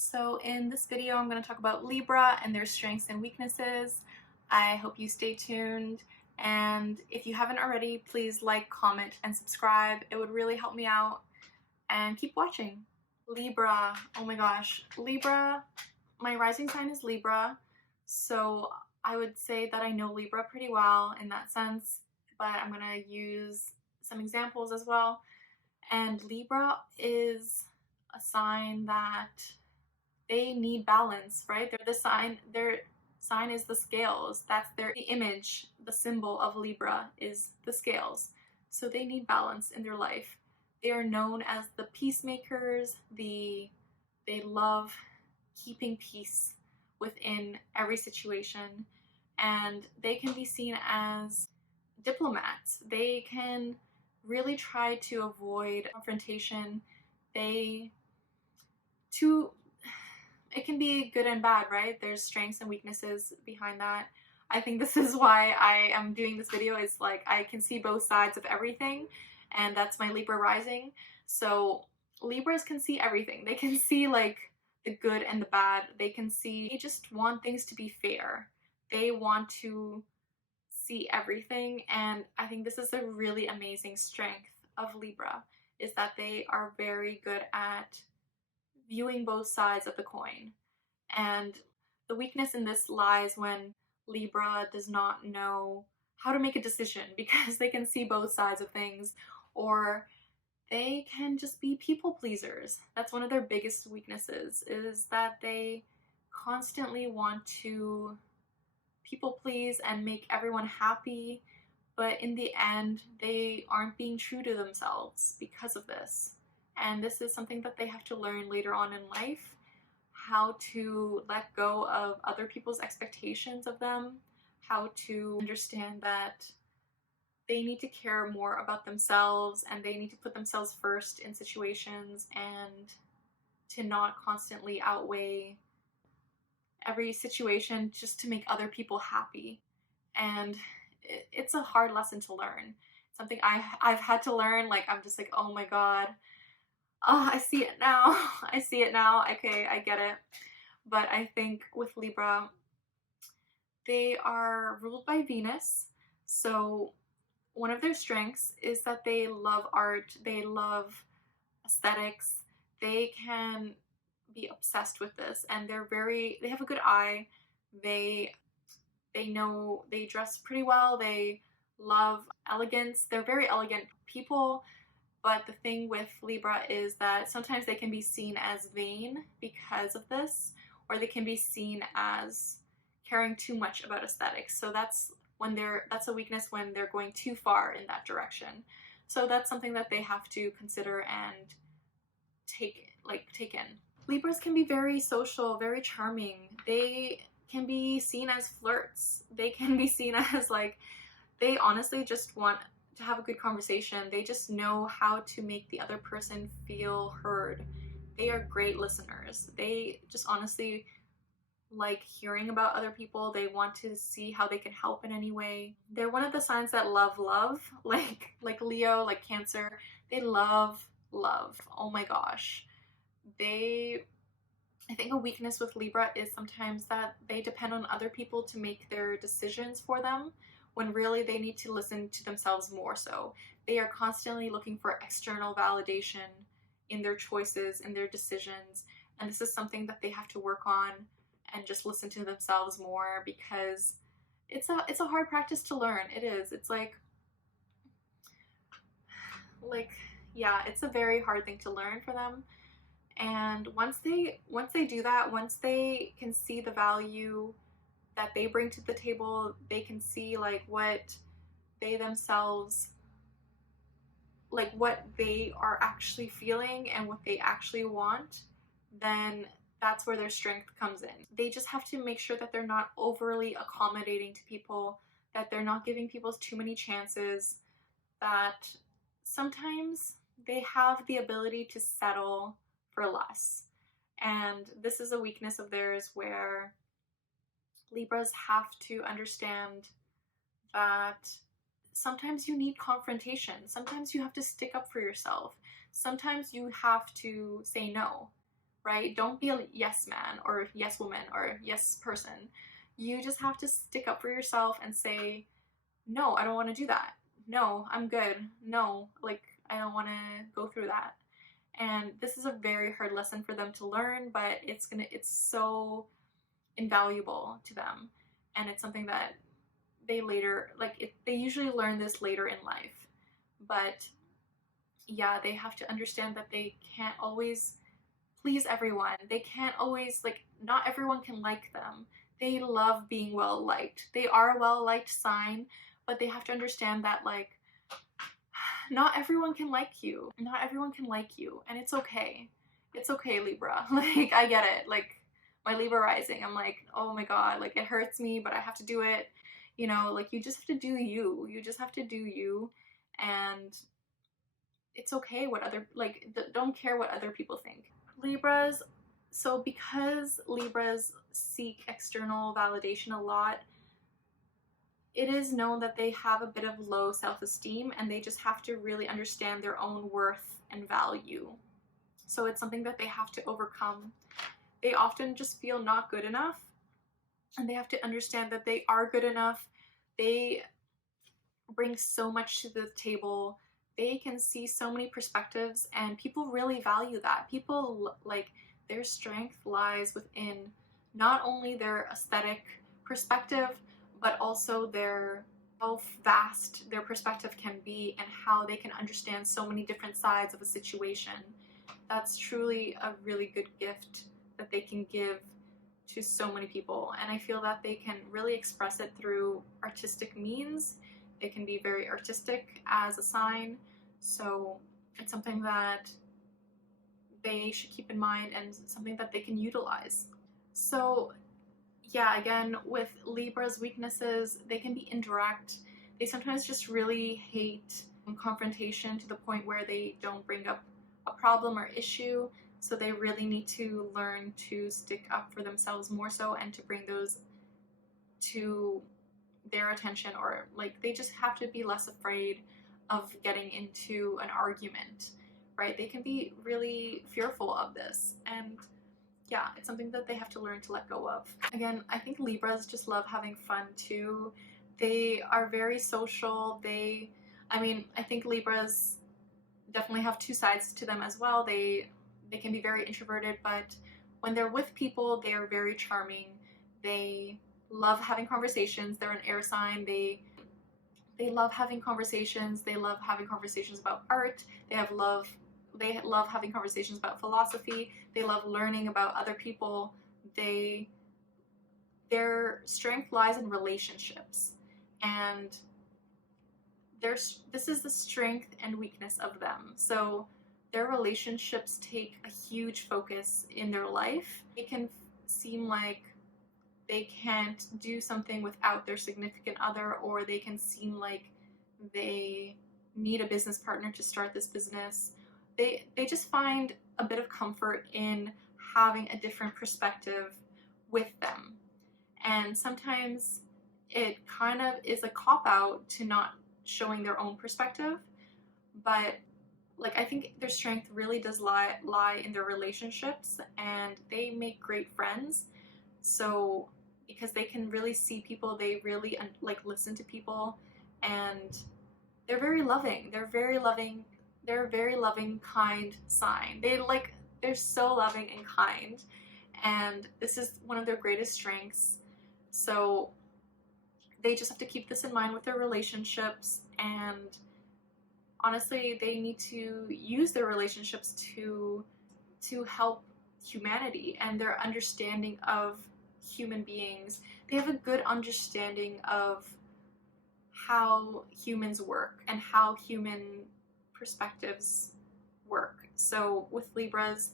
So in this video, I'm going to talk about Libra and their strengths and weaknesses. I hope you stay tuned. And if you haven't already, please like, comment, and subscribe. It would really help me out. And keep watching. Libra, oh my gosh. Libra, my rising sign is Libra. So I would say that I know Libra pretty well in that sense. But I'm going to use some examples as well. And Libra is a sign that they need balance, right? Their sign is the scales. That's the image, the symbol of Libra is the scales. So they need balance in their life. They are known as the peacemakers. They love keeping peace within every situation. And they can be seen as diplomats. They can really try to avoid confrontation. It can be good and bad, right? There's strengths and weaknesses behind that. I think this is why I am doing this video. It's like I can see both sides of everything, and that's my Libra rising. So Libras can see everything. They can see like the good and the bad. They just want things to be fair. They want to see everything, and I think this is a really amazing strength of Libra, is that they are very good at viewing both sides of the coin. And the weakness in this lies when Libra does not know how to make a decision because they can see both sides of things, or they can just be people pleasers. That's one of their biggest weaknesses, is that they constantly want to people please and make everyone happy, but in the end they aren't being true to themselves because of this. And this is something that they have to learn later on in life, how to let go of other people's expectations of them, how to understand that they need to care more about themselves and they need to put themselves first in situations, and to not constantly outweigh every situation just to make other people happy. And it's a hard lesson to learn. Something I've had to learn. Like, I'm just like, oh my god. Oh, I see it now. I see it now. Okay, I get it. But I think with Libra, they are ruled by Venus. So one of their strengths is that they love art, they love aesthetics, they can be obsessed with this, and they have a good eye. They know they dress pretty well, they love elegance, they're very elegant people. But the thing with Libra is that sometimes they can be seen as vain because of this, or they can be seen as caring too much about aesthetics. So that's a weakness when they're going too far in that direction. So that's something that they have to consider and take in. Libras can be very social, very charming. They can be seen as flirts. They can be seen as like, they honestly just want to have a good conversation. They just know how to make the other person feel heard. They are great listeners. They just honestly like hearing about other people. They want to see how they can help in any way. They're one of the signs that love, like Leo, like Cancer. They love. Oh my gosh. I think a weakness with Libra is sometimes that they depend on other people to make their decisions for them, when really they need to listen to themselves more so. They are constantly looking for external validation in their choices, in their decisions, and this is something that they have to work on and just listen to themselves more, because it's a hard practice to learn. It is. It's like yeah, it's a very hard thing to learn for them. And once they do that, once they can see the value that they bring to the table, they can see like what they themselves, like what they are actually feeling and what they actually want, then that's where their strength comes in. They just have to make sure that they're not overly accommodating to people, that they're not giving people too many chances, that sometimes they have the ability to settle for less. And this is a weakness of theirs, where Libras have to understand that sometimes you need confrontation. Sometimes you have to stick up for yourself. Sometimes you have to say no, right? Don't be a yes man or yes woman or yes person. You just have to stick up for yourself and say, no, I don't want to do that. No, I'm good. No, like, I don't want to go through that. And this is a very hard lesson for them to learn, but it's so invaluable to them. And it's something that they later, they usually learn this later in life. But yeah, they have to understand that they can't always please everyone. They can't always, not everyone can like them. They love being well liked. They are a well liked sign, but they have to understand that, not everyone can like you. Not everyone can like you, and it's okay. It's okay, Libra. I get it. My Libra rising, I'm like, oh my god, it hurts me, but I have to do it. You just have to do you. You just have to do you, and it's okay what don't care what other people think. Libras, so because Libras seek external validation a lot, it is known that they have a bit of low self-esteem, and they just have to really understand their own worth and value. So it's something that they have to overcome. They often just feel not good enough, and they have to understand that they are good enough. They bring so much to the table. They can see so many perspectives, and people really value that. People, their strength lies within not only their aesthetic perspective, but also how vast their perspective can be and how they can understand so many different sides of a situation. That's truly a really good gift that they can give to so many people. And I feel that they can really express it through artistic means. They can be very artistic as a sign. So it's something that they should keep in mind and something that they can utilize. So yeah, again, with Libra's weaknesses, they can be indirect. They sometimes just really hate confrontation to the point where they don't bring up a problem or issue. So they really need to learn to stick up for themselves more so, and to bring those to their attention, or they just have to be less afraid of getting into an argument, right? They can be really fearful of this, and yeah, it's something that they have to learn to let go of. Again, I think Libras just love having fun too. They are very social. I think Libras definitely have two sides to them as well. They can be very introverted, but when they're with people, they are very charming. They love having conversations. They're an air sign. They love having conversations. They love having conversations about art. They love having conversations about philosophy. They love learning about other people. Their strength lies in relationships, and this is the strength and weakness of them. So their relationships take a huge focus in their life. It can seem like they can't do something without their significant other, or they can seem like they need a business partner to start this business. They just find a bit of comfort in having a different perspective with them. And sometimes it kind of is a cop-out to not showing their own perspective, but I think their strength really does lie in their relationships, and they make great friends. So because they can really see people, they really listen to people, and they're very loving. They're a very loving, kind sign. They're so loving and kind, and this is one of their greatest strengths. So they just have to keep this in mind with their relationships, and honestly, they need to use their relationships to help humanity and their understanding of human beings. They have a good understanding of how humans work and how human perspectives work. So with Libras,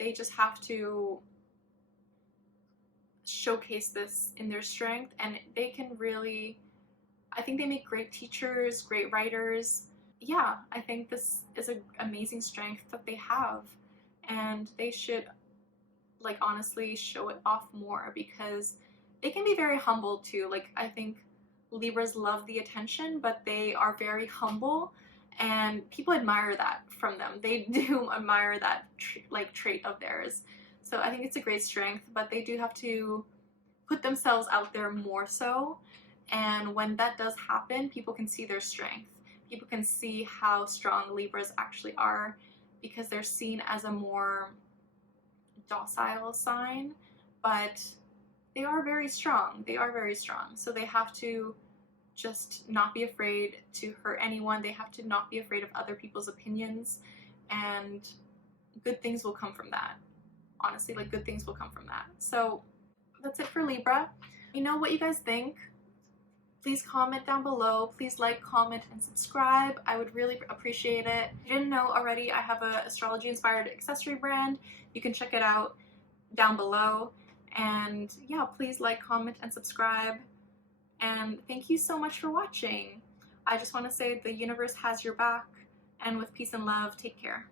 they just have to showcase this in their strength, and they can really, I think they make great teachers, great writers. Yeah, I think this is an amazing strength that they have, and they should honestly show it off more, because they can be very humble too. I think Libras love the attention, but they are very humble, and people admire that from them. They do admire that trait of theirs. So I think it's a great strength, but they do have to put themselves out there more so. And when that does happen, people can see their strength. People can see how strong Libras actually are because they're seen as a more docile sign, but they are very strong. They are very strong. So they have to just not be afraid to hurt anyone. They have to not be afraid of other people's opinions, and good things will come from that. Honestly, like, good things will come from that. So that's it for Libra. You know what you guys think? Please comment down below. Please like, comment, and subscribe. I would really appreciate it. If you didn't know already, I have an astrology inspired accessory brand. You can check it out down below. And yeah, please like, comment, and subscribe. And thank you so much for watching. I just want to say the universe has your back. And with peace and love, take care.